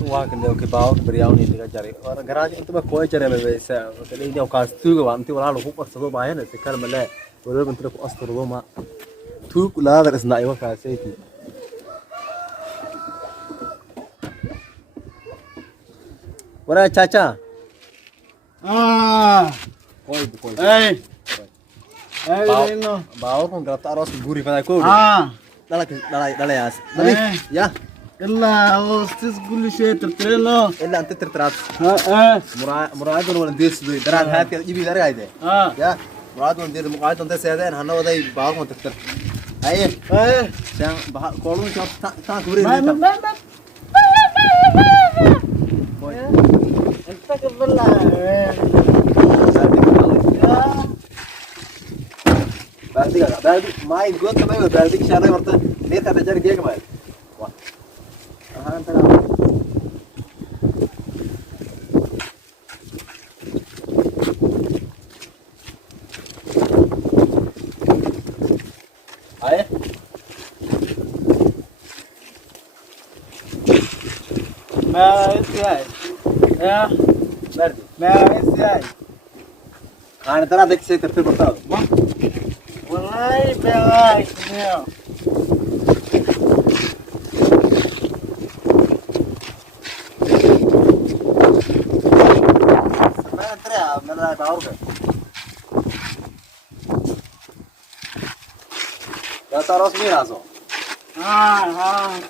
واحد لو كباو برياوني اللي جاري أنا جراج أنت ما كويس جري بس اللي يدي وكاس توجا وأنت ولا له فوق أصله ما هنا تكلم لا ولا بنت لك أصله ما توك لا هذا إسنا أيوة كاسيتي ولا تشاچا كويس كويس Hey. Hey, no. باو كون قرأت أراس الجوري فدا كود لا ياس يا إلا أوستس كل شيء ترتينه. إلا أنت ترترات ها. مراد ولا نديس درات هات يبي درا هيدا يا مراد وندير مقاعد أنت سيدين هنا وده باو كون تكتر أيه سان كولون شاف تا كوري ما أنت قبل بالدي ما يقول تمام بالدي شارع ورته ليه ترجع جيك ما واه أنت أيه ما إزاي يا بالدي ما إزاي أنا ترى ذيك سيد ترتيب بطل والله بلاش نيو ما ترى من لا بعرفه يا ترى اسمي راسه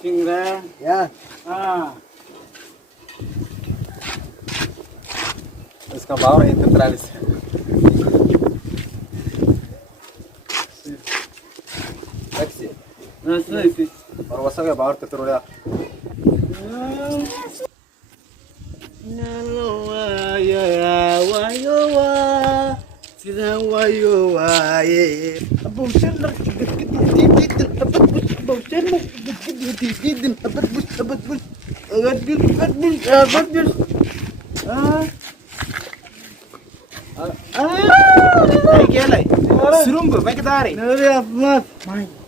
كينغ يا इसका भाव है 43 टैक्सी نسيت और वसा का भाव 43 Serumbu, baik tari. Nuri Ahmad.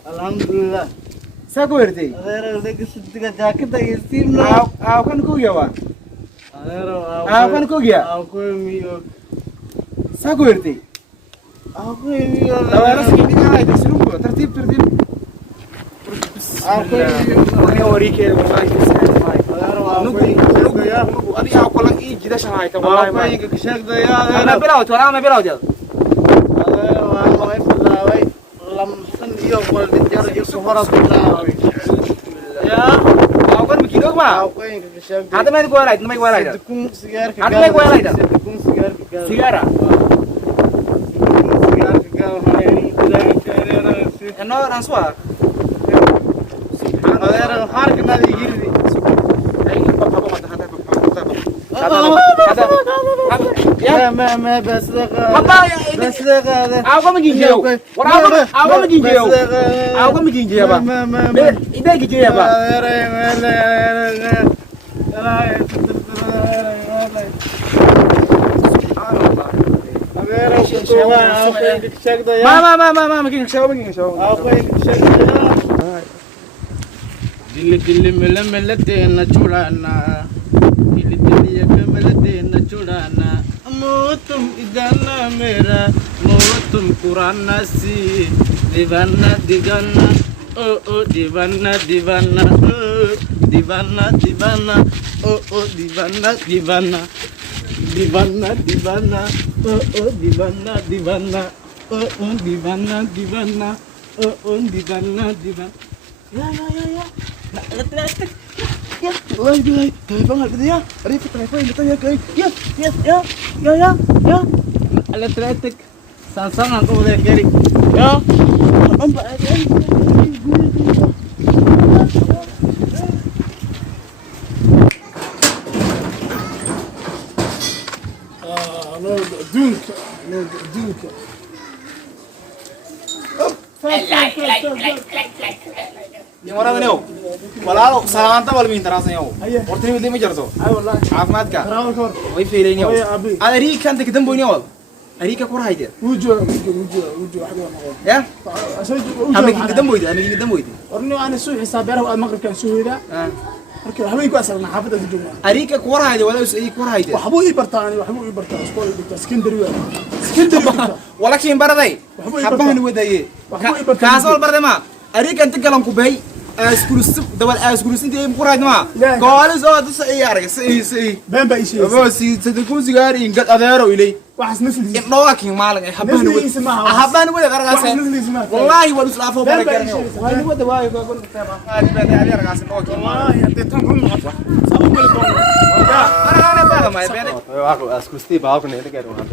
Alhamdulillah. Saku berarti. Ada udah kesetika jaket lagi sim lo. Aku kan kau ya pak. Aku kan kau ya. Aku mio. Saku berarti. Aku mio. Tahu harus gini kan itu serumbu tertib. Aku mio. Ini ori ke wallahi Nugu ya. Adi aku lagi jida sahai ta wallahi ma. Aku kesak dah ya. Ana bilau tu, ana bilau dia. Lamsan iyo mal dijar iyo suara suara. Ya, aku kan begitu mah. Aku yang kesak. Ada main gua lagi, main gua lagi. Dukung sigar ke. Ada main gua lagi. Dukung sigar ke. Sigara. Sigar ke hari ini tidak ada. Eno ransua. Ada har kena digiri. Ayo apa mata hata Ya, ma bas daga. Apa ya ini? Bas daga. Aku kan begini jauh. Aku kan begini jauh. Aku kan begini jauh apa? Ini begini jauh apa? Ma begini jauh. Aku yang kesak. Dili melete na churana. Dili melete na churana. Motum idana mera, motum kurana si. Divana, oh divana, oh divana, oh divana, divana, oh divana, oh divana, oh divana. Ya. Letek. Ya, lagi. Bang, gitu ya. Rifat Rifat gitu ya, guys. Ya. Letek. Sang aku udah kiri. Ya. Ompak aja. Dunka. Yang orang ini, walau salanta walau minta rasanya, orangnya itu macam tu. Ayo lah. Ahmad kah? Kau. Wih feeling ini. Ada ri kan kita temui ini awal. أريكا كورة هيدا وجو واحد يا عشان أمي قدام ويدي ورني أنا سوي حسابيره المغرب كان سوي ذا marka waxba igu asarna xaafada ku joognaa أريكا كورة هيدا ولا أي كورة هيدا waxbu ii bartaan iskool dhigta secondary ولكن بردي حبهن ودايه كاسول برد ما أريكا أنت كلام كوباي أسكولس دول أسكولس أنت إيه كورة هيدا ما قال زود سئي أرجع سئي بين بقى شيء بس تدكون سيجاري إن قد أدارو إلي واحد مثل إطلاقين مالك حبهن ودايه والله ولس لافو بركة هاي وده واي يقول هاي بدي عليه رجع سنوك والله أنت تنقل معك سامو كل كون أنا بقى ما يبيني aku askusti bawa kene itu kayak rumah.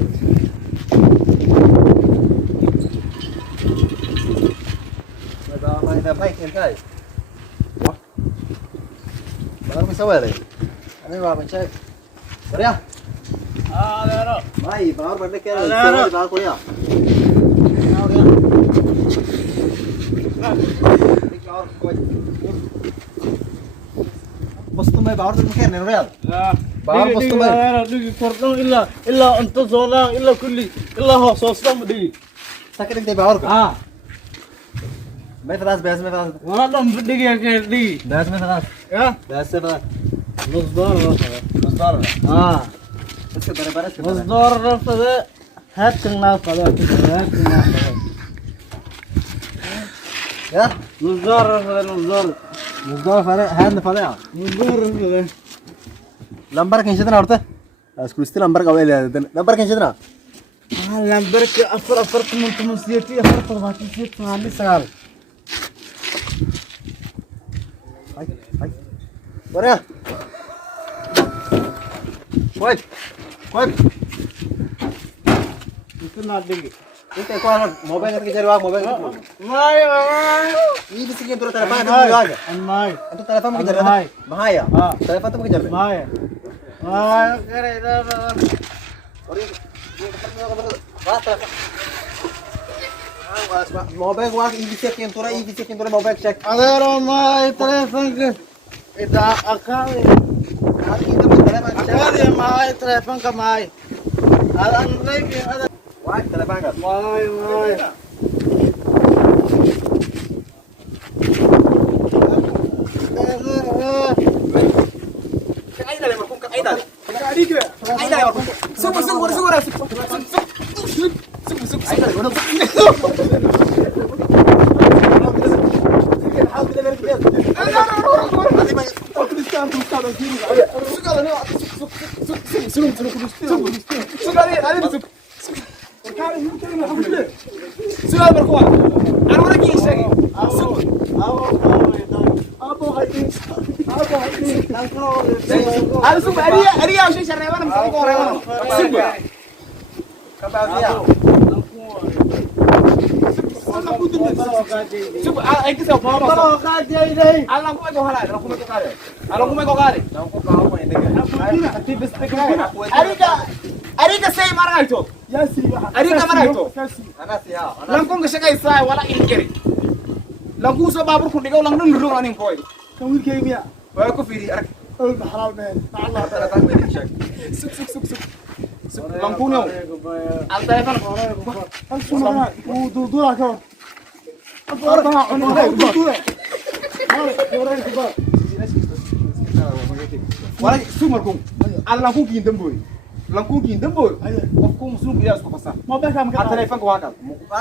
Mai dah baik kan kai. Wah. Baru bisa wae. Ani bawa mencai. Korea. ada Mai baru berde kayak bawa Korea. Boston mai bawa tu mungkin real. باور بستمر دقي كردون إلا أنت زولا إلا كلي إلا هو صوصهم دقي سكر انت باور ما ثلاث بس ما ثلاث والله لهم دقي دقي بس ما ثلاث يا بس ثلاث نص دار بس برابر نص دار هذا هات كنا هذا يا نص دار فرق هذا فرق هذا لمبر كان شدنا ورته اسكولستي لمبر قوي لمبر كان شدنا لامبرك أفر كم سيتي أفر طبعتي سيت مالي سال هاي وريا كويس يمكن دقي انت كويس موبايل كده جروا موبايل ماي ini bisa kita telepon itu aja ماي itu telepon mau kejar bahaya telepon tuh mau kejar ماي كره موبايل واحد يجي كنتورة موبايل شك أغير ما تلفونك إذا أكاد ما تلفونك ماي هذا أنك هذا واحد تلفونك ماي أين اللي مركون أين اللي مركون Arika say maraito. Arika maraito. Langkong kesakay say wala ingkeri. Langkong sa babur kun digaw lang nun rung aning koy. كم كيمياء Wa ko firi arak. حلال من الله Tara tang may shak Suk langkong yo. Al telefon أنتم ودورا كم أفرها عنها دورا wala sumar kong. Al langkong kin demboy. Langkong kin demboy. Of kong sum bias ko pasa. ما بكام Al telefon ko wakal.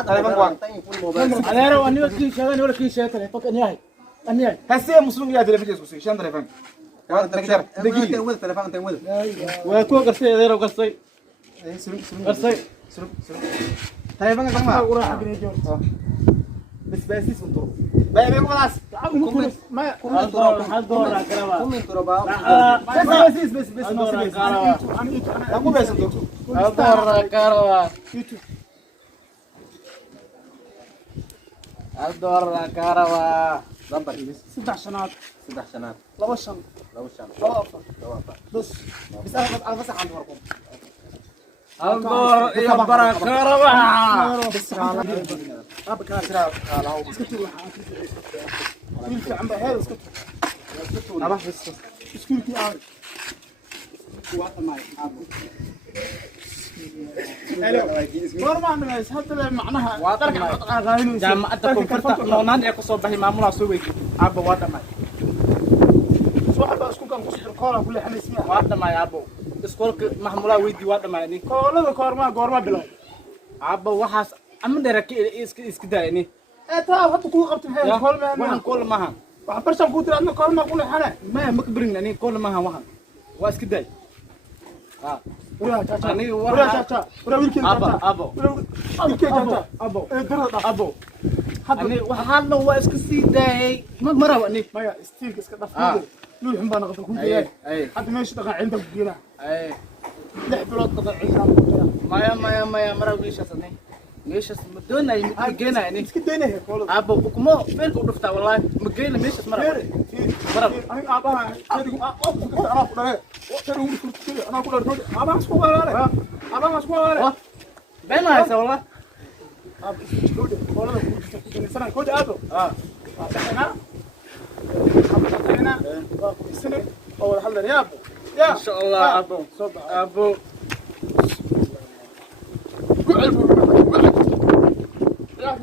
Telefon ko wakal. أنا أرى أني وكيل شغال ولا كيل شغال تلفك أني هاي Kasi muslum ya telefon ko si shan telefon. Kawan terkejar. Degi. telepon tengwil وأكو قصي هذا قصي قصي Telefon ka ma. أقول راح أبني جو Bes untuk. Baik baik kelas. ما هل دورا كروا komentar bawa Bes. Aku bes untuk. هل دورا كروا هل دورا كروا lambar ini 16 sudah senat لوشن lalu shan بس Bisa aku masak antu aku. هل دورا يبرا كروا Bes kalau. Apa kira kalau. اسكتوا ويلك عم بهذا اسكتوا Apa bes. اسكتوا عارف وقت معي ما ناس حتى معناها واضح جامعة كونفرت نونان يا كسب به معمول سوي أبو واضح ما واحد اسكو كان كسر كولا كل حنا اسمها واضح ما يا أبو اسكول معمولة ويدي واضح ما يعني كولا كورما بلا أبو وحاس أمن درك إسكده يعني تا حتى كل قبت هي كول وحن كل ما هم waxbarashan ku tiraadna koolma ku leexana ما مكبرين يعني كل ما هم وحن واسكده wura tata يعني wura tata wura wilkii tata أبو wilkii tata أبو darada أبو يعني وحنا واسكسيده ما مرة يعني maya stiilka iska dhafay luu xun baan qada ku أي geeyay hadda meesha dhaqa cinda ku geeyna أي 6 bilood dhaqa ciidan ku geeyna ما مرة ويش أصلاً مش مدونا يمكن يعني iska deynay koolada أبو بكمو فيرك ودفتا والله مجينا مش مرة مرة aniga aabaha adigu ana ku dhalay tarigu kurtiga ana ku dhalay aabaha isku walaale aabaha isku walaale بين هاي والله koolada ku jirta sana koodi aado saxina saxina waa ku isne oo wada hadlay yaab ya إن شاء الله أبو أبو يا